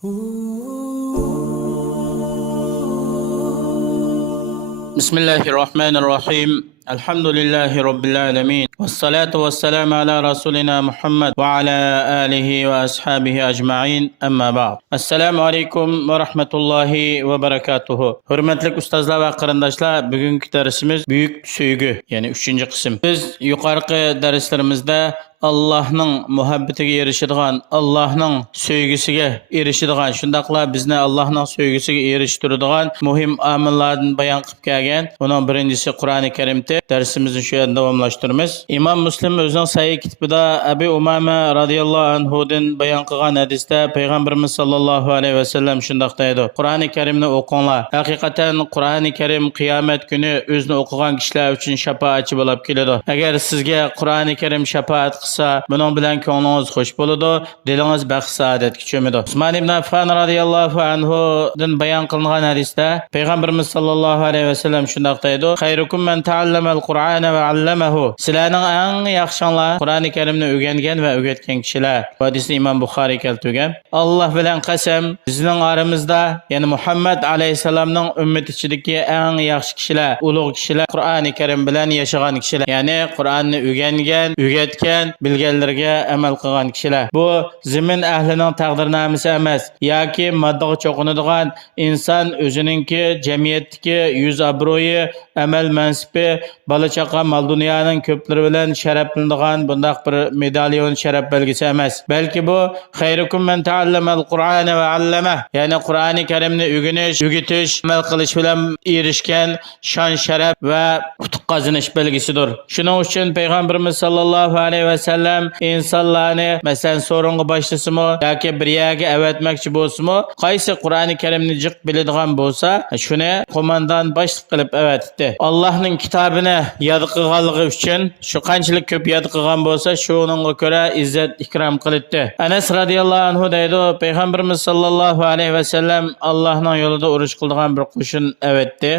بسم الله الرحمن الرحيم. الحمد لله رب العالمين، والصلاة والسلام على رسولنا محمد وعلى آله وأصحابه أجمعين. أما بعد. السلام عليكم ورحمة الله وبركاته. Hürmetlik ustazlar ve qarindoshlar, bugünkü dersimiz büyük söygü, yani 3. kısım. Biz yuqorqi derslerimizde Allah'ның muhabbetiga erişidigan, Allah'ның söygüsüge erişidigan, şundaqla bizni Allah'ның söygüsüge eriştiradigan muhim amillardan bayan qilib kelgan. Bunun birincisi Kur'an-ı Kerim'de. Dersimizni şu yerda davomlashtiramiz. İmam Müslim o'zining Sahih kitobida Abi Umama radhiyallohu anhudan bayon qilgan hadisda Payg'ambarimiz sallallohu alayhi va sallam shundoq deydi: Qur'oni Karimni o'qinglar. Haqiqatan Qur'oni Karim qiyomat kuni o'zini o'qigan kishilar uchun shafaatchi bo'lib keladi. Agar sizga Qur'oni Karim shafaat qilsa, buning bilan ko'nglingiz xush bo'ladi, dilingiz baxt saodatga cho'madi. Usmon ibn Affan radhiyallohu anhudan bayon qilingan hadisda Payg'ambarimiz sallallohu alayhi va sallam shundoq deydi: Xayrukum man ta'allama al-Qur'ana va 'allamahu. Sizlarning eng yaxshilar Qur'oni Karimni o'rgangan va o'rgatgan kishilar. Bu hadisni Imom Buxoriy keltirgan. Alloh bilan qasam, bizning oramizda, ya'ni Muhammad alayhisalomning ummati ichidagi eng yaxshi kishilar, ulug' kishilar Qur'oni Karim bilan yashagan kishilar. Ya'ni Qur'onni o'rgangan, o'rgatgan, bilganlarga amal qilgan kishilar. Bu zimin ahlining taqdirnomasi emas, yoki moddaga cho'qinadigan inson o'zininki jamiyatdagi yuz obro'yi, amal mansibi, bola chaqa, mol dunyoning ko'plari bilan sharaflanadigan bundaq bir medalyon sharaf belgisi emas. Balki bu xayrukum man ta'allama al-Qur'ana va 'allama. Ya'ni Qur'oni Karimni o'rganish, o'rgatish, amal qilish bilan erishgan shon sharaf va qutuq qozonish belgisidir. Shuning uchun Payg'ambarimiz sallallohu alayhi va sallam insonlarni masalan so'ringa boshlasimi yoki bir yerga avatmoqchi bo'lsa-mu, qaysi Qur'oni Karimni jiq biladigan bo'lsa, shuni qo'mondan boshliq qilib avatdi. Allohning kitobini yod qilganligi uchun shu qanchalik ko'p yod qilgan bo'lsa, shuningga ko'ra izzat ikrom qildi. Anas radhiyallohu anhu deydi, Payg'ambarimiz sallallohu alayhi va sallam Allohning yo'lida urush qilgan bir qo'shin avatdi.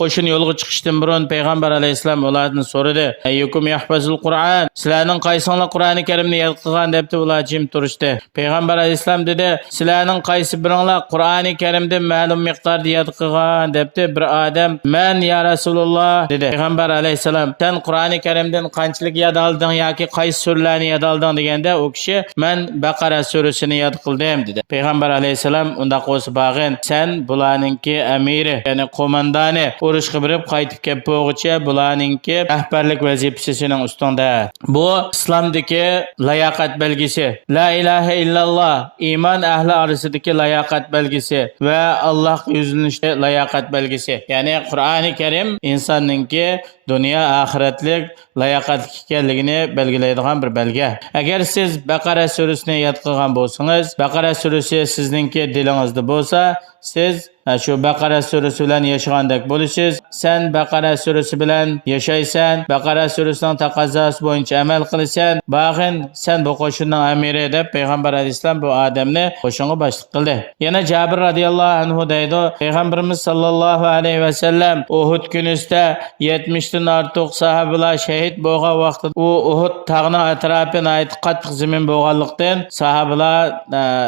Qo'shin yo'lga chiqishdan burun Payg'ambar alayhisalom ulardan so'radi: "Ayyukum yahfazul Qur'an?" Sizlarning qaysinglar Qur'oni Karimni yod qilgan debdi. Ular jim turishdi. Payg'ambar alayhisalom dedi: "Sizlarning qaysi biringlar Qur'oni Karimda ma'lum miqdorda yod qilgan?" debdi. Bir odam: "Men ya Rasululloh" dedi. Payg'ambar alayhisalom: "Sen Qur'oni Karimdan qanchalik yod olding yoki qaysi surlarni yod olding?" deganda u kishi: "Men Baqara surasini yod qildim" dedi. Payg'ambar alayhisalom unda qo'ysa bag'in: "Sen bularningki amiri, ya'ni qo'mondoni, urushga borib qaytib kelib bo'g'icha bularningki rahbarlik vazifasi sening ustingda." Bu islomdagi layoqat belgisi. La ilaha illalloh iymon ahli orasidagi layoqat belgisi va Allohga yuzlanishda layoqat belgisi. Ya'ni Qur'oni Karim insonningki dunyo oxiratlik layoqatli ekanligini belgilaydigan bir belgi. Agar siz Baqara surasini yod qilgan bo'lsangiz, Baqara surasi sizningki dilingizda bo'lsa, siz shu Baqara surasi bilan yashagandek bo'lasiz. Sen Baqara surasi bilan yashaysan, Baqara surasining taqozosi bo'yicha amal qilasan, bag'in sen bu qo'shinning amiri deb Payg'ambar alayhisalom bu odamni qo'shinga boshliq qildi. Yana Jabir radhiyallohu anhu deydi, Payg'ambarimiz sallallohu alayhi va sallam Uhud kunida 70 dan ortiq sahobalar shahid bo'lgan vaqtda u Uhud tog'ining atrofida qattiq zamin bo'lganlikdan sahobalar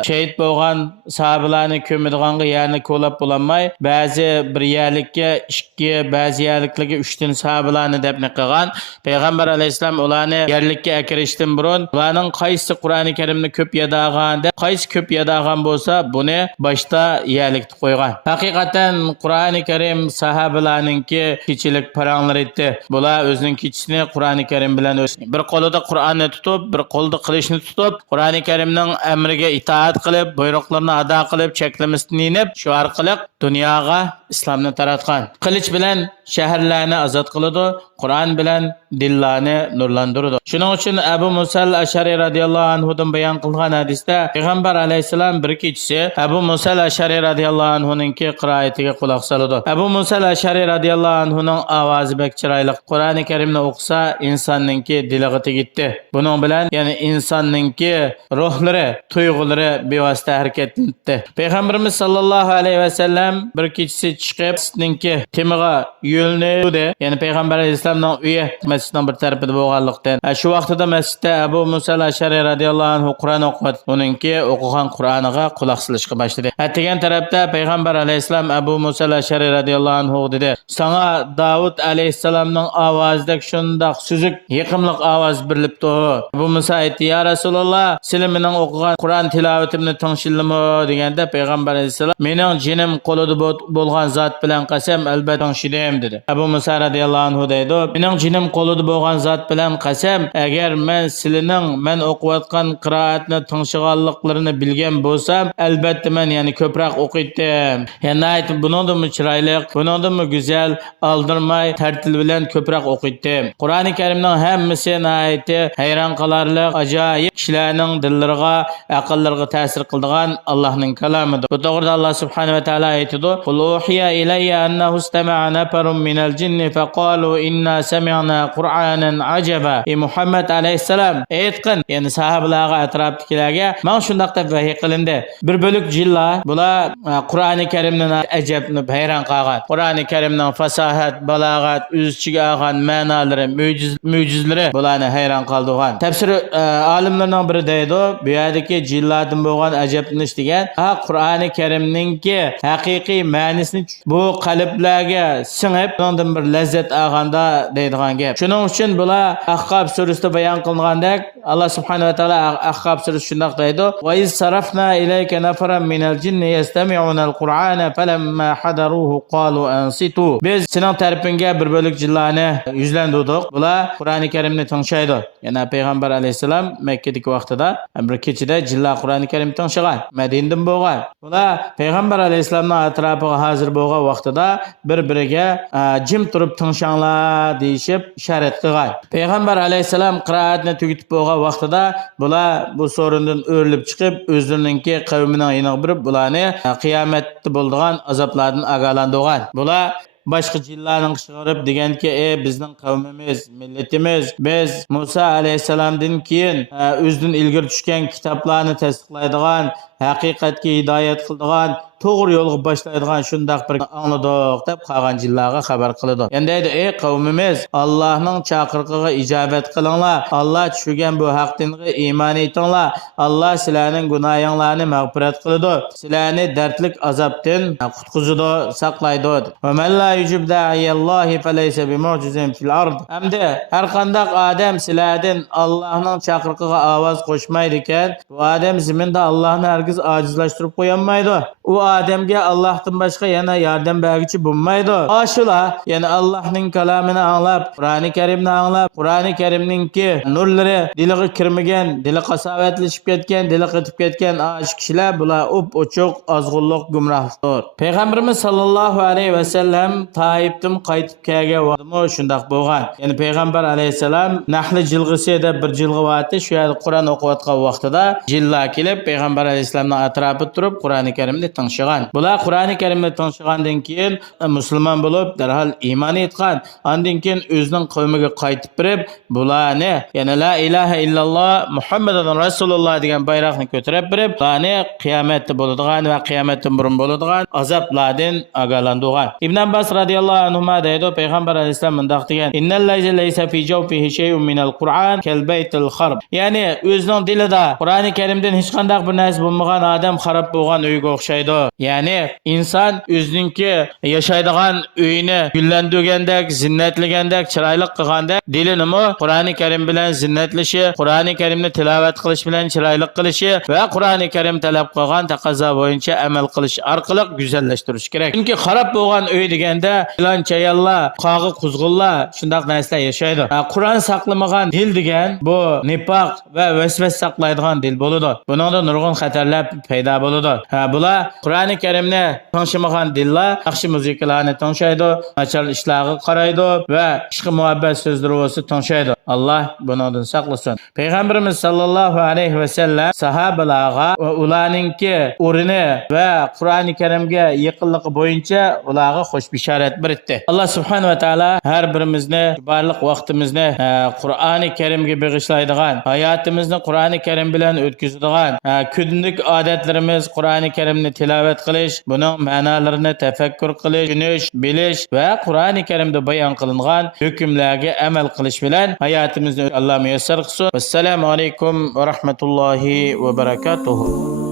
shahid bo'lgan sahobalarni ko'madigan yerni ko'lab bulanmay, ba'zi bir yerlikka 2, ba'zi yerliklarga 3 dan sahobalarni dafn qilgan. Payg'ambar alayhisalom ularni yerlikka akirishdan burun ularning qaysi Qur'oni Karimni ko'p yodaganda, qaysi ko'p yodagan bo'lsa, buni boshda yerlikda qo'ygan. Haqiqatan Qur'oni Karim sahobalarningki kechilik paranglar etdi. Bular o'zining kechisini Qur'oni Karim bilan bir qo'lida Qur'onni tutib, bir qo'lda qilishni tutib, Qur'oni Karimning amriga itoat qilib, buyruqlarni ado qilib, cheklamasdan inib, shu orqali dunyoga islomni taratgan. Qilich bilan shaharlarni ozod qiladi, Qur'on bilan dillarni nurlantiradi. Shuning uchun Abu Musa al-Ashari radhiyallohu anhudan bayon qilingan hadisda Payg'ambar alayhisalom bir kechasi Abu Musa al-Ashari radhiyallohu anhuninki qiroatiga quloq soladi. Abu Musa al-Ashari radhiyallohu anhuning ovozi bek chiroyli. Qur'oni Karimni o'qisa insonninki diliga tegdi. Buning bilan ya'ni insonninki ruhlari, tuyg'ulari bevosita harakatlanadi. Payg'ambarimiz sallallohu alayhi va sallam bir kechasi chiqib, sizninki temiga yo'lni, ya'ni Payg'ambar alayhisalom Alayhissalomning uyi masjidning bir tarafida bo'lganlikdan shu vaqtida masjidda Abu Musa al-Ash'ari radhiyallohu anhu Qur'on o'qiyotdi. Uningki o'qigan Qur'oniga quloq solishga boshladi. Degan tarafda payg'ambar alayhissalom Abu Musa al-Ash'ari radhiyallohu anhu dedi: "Sana Davud alayhissalomning ovozidek shundoq suzuk, yiqimliq ovoz berilibdi." Abu Musa aytdi: "Ya Rasululloh, sizlar mening o'qigan Qur'on tilovatimni tingshildimi?" deganda payg'ambar alayhissalom: "Mening jinim qo'lida bo'lgan zot bilan qasam, albatta tingshildim" dedi. Abu Musa radhiyallohu anhu deydi: "Mening jinim qo'lida bo'lgan zot bilan qasam, agar men sizlarning men o'qiyotgan qiroatni tingshganliklarini bilgan bo'lsam, albatta men yani ko'proq o'qiydim." Yani aytib, buningdanmi chiroyli, buningdanmi go'zal, aldirmay, tartil bilan ko'proq o'qiydim. Qur'oni Karimning hammasi ayti hayron qolarlik, ajoyib kishilarning dillariga, aqllariga ta'sir qiladigan Allohning kalomidir. Bu to'g'rida Alloh subhanahu va taolo aytadi: "Qul uhiya ilayya annahu istama'a nafarun minal jinni faqalu inna sami'na Qur'anan ajaba." Ey Muhammad alayhissalom, aytqin, ya'ni sahobalarga, atrofdagilarga men shundoq deb vahiy qilindi. Bir bo'lak jinlar bular Qur'oni Karimning ajabni hayron qolgan. Qur'oni Karimning fasohat, balog'at, o'z ichiga olgan ma'nolari, mo'jizlari bularni hayron qoldirgan. Tafsir olimlarning biri deydi, bu yerdagi jinlardan bo'lgan ajablanish degan Qur'oni Karimningki haqiqiy ma'nosini bu qalblarga singib, undan bir lazzat olganda deydigan gap. Shuning uchun bular Ahqof surasida bayon qilingandek, Alloh subhanahu va taolo Ahqof surasida shunday deydi: "Va iz sarafna ilayka nafaran minal jinni yastami'una al-Qur'ana falamma hadaruhu qalu ansitu." Biz sening tarafingga bir bo'lak jinlarni yuzlandirdik. Bular Qur'oni Karimni tingshaydi. Yana payg'ambar alayhisalom Makkadagi vaqtida bir kechada jinlar Qur'oni Karimni tingshagan. Madinadan bo'lgan. Bular payg'ambar alayhisalomning atrofiga hozir bo'lgan vaqtida bir-biriga jim turib tingshanglar deyishib ishorat qilgan. Payg'ambar alayhisalom qiroatni tugatib bo'lgan vaqtida bular bu so'rindan o'rilib chiqib, o'zlarininki qavmining yoniga borib, bularni qiyomatda bo'ladigan azoblardan ogohlantirgan. Bular boshqa jinlarning chig'irib deganki, bizning qavmimiz, millatimiz, biz Musa alayhisalomdan keyin o'zidan ilgari tushgan kitoblarni tasdiqlaydigan, haqiqatga hidoyat qiladigan, to'g'ri yo'lga boshlaydigan shundoq bir angladik deb qolgan jinlarga xabar qiladi. Endi deydi: "Ey qavmimiz, Allohning chaqiriqiga ijobat qilinglar. Alloh tushirgan bu haq dinga iymon etinglar. Alloh sizlarning gunohinglarni mag'firat qiladi. Sizlarni dardlik azobdan qutqizadi, saqlaydi. Va man la yujib da'iyallohi falaysa bimu'jizin fil ard." Hamda har qanday odam sizlardan Allohning chaqiriqiga ovoz qo'shmaydi ekan, bu odam zaminda Allohni hargiz ojizlashtirib qo'yolmaydi. U odamga Allohdan boshqa yana yordam beruvchi bo'lmaydi. Ashula, ya'ni Allohning kalomini anglab, Qur'oni Karimni anglab, Qur'oni Karimningki nurlari diliga kirmagan, dili qasovatlashib ketgan, dili qitib ketgan ash kishilar bular ochiq ozg'unlik, gumrohlikdir. Payg'ambarimiz sollallohu alayhi va sallam Taifdan qaytib kelgan vaqtida shundoq bo'lgan. Ya'ni payg'ambar alayhisalom Nahl jilg'isi deb bir jilg'avati shu yerda Qur'on o'qiyotgan vaqtida jinlar kelib payg'ambar alayhisalomning atrofida turib Qur'oni Karimni tingshgan. Bular Qur'oni Karimni tingshgandan keyin musulmon bo'lib, darhol iymon etgan. Ondan keyin o'zining qavmiga qaytib borib, bularni, ya'ni la ilaha illalloh Muhammadun rasululloh degan bayroqni ko'tarib borib, bularni qiyomatda bo'ladigan va qiyomatdan burun bo'ladigan azoblardan ogohlantirgan. Ibn Abbas radhiyallohu anhu deydi, payg'ambar alayhisalom bundoq degan: "Innal laysa fi jawfihi shay'un minal Qur'an kal baytil kharb." Ya'ni o'zining dilida Qur'oni Karimdan hech qanday bir narsa bo'lmagan odam xarob bo'lgan uyga o'xshaydi. Ya'ni inson o'zininki yashaydigan uyini gullantirgandek, zinnatlagandek, chiroyli qilgandek, dilini Qur'oni Karim bilan zinnatlashi, Qur'oni Karimni tilovat qilish bilan chiroyli qilishi va Qur'oni Karim talab qilgan taqozo bo'yicha amal qilish orqali go'zallashtirish kerak. Chunki xarob bo'lgan uy deganda ilon-chayonlar, qog'i quzg'unlar shundoq narsalar yashaydi. Qur'on saqlamagan dil degan bu nifoq va vasvas saqlaydigan dil bo'ladi. Buningda nurg'un xatarlar paydo bo'ladi. Bular Qur'oni Karimni tingshamagan dillar yaxshi musiqalarni tingshaydi, nachar ishlarga qaraydi va ishqi muhabbat so'zlari bo'lsa tingshaydi. Alloh bundan saqlasin. Payg'ambarimiz sollallohu alayhi va sallam sahobalarga va ularningki o'rni va Qur'oni Karimga yaqinligi bo'yicha ularga xush bishorat berdi. Alloh subhanahu va taolo har birimizni barliq vaqtimizni Qur'oni Karimga bag'ishlaydigan, hayotimizni Qur'oni Karim bilan o'tkazadigan, kunlik odatlarimiz Qur'oni Karimni tilovat qilish, buning ma'nolarini tafakkur qilish, tushunish, bilish va Qur'oni Karimda bayon qilingan hukmlarga amal qilish bilan hayotimizni Alloh muyassar qilsin. Assalomu alaykum va rahmatullohi va barakatuh.